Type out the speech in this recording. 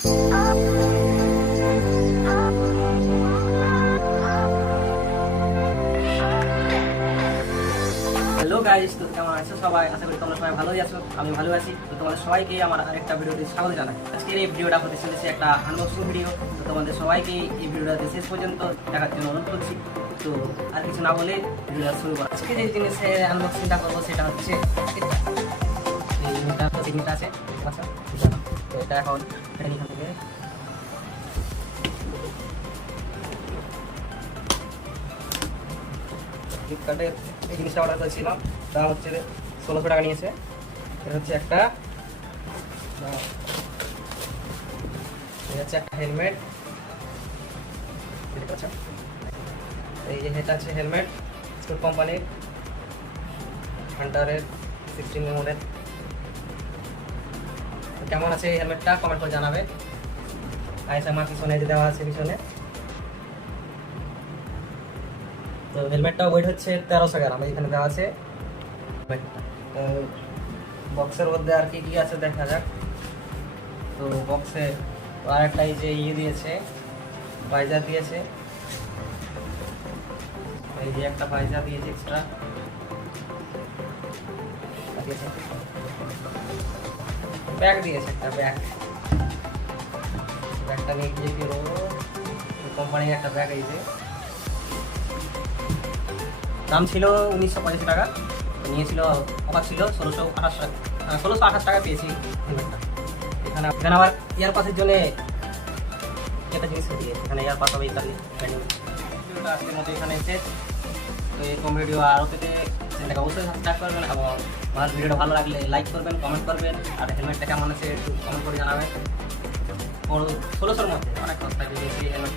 Hello guys, তো কেমন আছো সবাই? আশা করি তোমরা সবাই ভালোই আছো, আমি ভালো আছি। তো তোমাদের সবাইকে আমার আরেকটা ভিডিওতে স্বাগত জানাই। আজকের এই ভিডিওটা হতে চলেছে একটা আনবক্সিং ভিডিও। তো তোমাদের সবাইকে এই ভিডিওটা শেষ পর্যন্ত দেখার জন্য অনুরোধ করছি। তো আর কিছু না বলে ভিডিওটা শুরু করা। আজকে যে জিনিসের আনবক্সিংটা করবো সেটা হচ্ছে এই জিনিসটা আছে, আচ্ছা। তো এটা এখন এখান থেকে ফ্লিপকার্টে এই জিনিসটা অর্ডার করেছিলাম, দাম হচ্ছে 1600 টাকা নিয়েছে। এটা হচ্ছে একটা হেলমেট, এই যে এটা হচ্ছে হেলমেট স্কুল কোম্পানির হান্টারের 16 মডেল। কেমন আছে এই হেলমেটটা কমেন্ট করে জানাবে। আমার পিছনে যে দেওয়া আছে পিছনে, তো হেলমেটটা ওয়েট হচ্ছে 1300 গ্রাম, এখানে দেওয়া আছে। তো বক্সের মধ্যে আর কি কি আছে দেখা যাক। তো বক্সে আর একটা এই যে দিয়েছে, ভাইজার দিয়েছে, এই যে একটা ভাইজার দিয়েছে এক্সট্রা ব্যাগ দিয়েছে, একটা ব্যাগটা নিয়ে গিয়ে কি কোম্পানির একটা ব্যাগ। এই যে দাম ছিল 1985 টাকা, নিয়েছিল অফার ছিল 1628 টাকা পেয়েছি হেলমেটটা। এখানে আবার ইয়ার পাসের জন্য একটা জিনিস দিয়েছে, এখানে ইয়ার পাস হবে ইত্যাদি। ভিডিওটা আজকের মতো এখানে শেষ। তো এরকম ভিডিও আরও পেতে চ্যানেলটাকে অবশ্যই সাবস্ক্রাইব করবেন, এবং আমার ভিডিওটা ভালো লাগলে লাইক করবেন, কমেন্ট করবেন, আর হেলমেটটা কেমন আছে একটু কমেন্ট করে জানাবেন। 1600-র মধ্যে অনেক সস্তা দিয়েছি হেলমেট।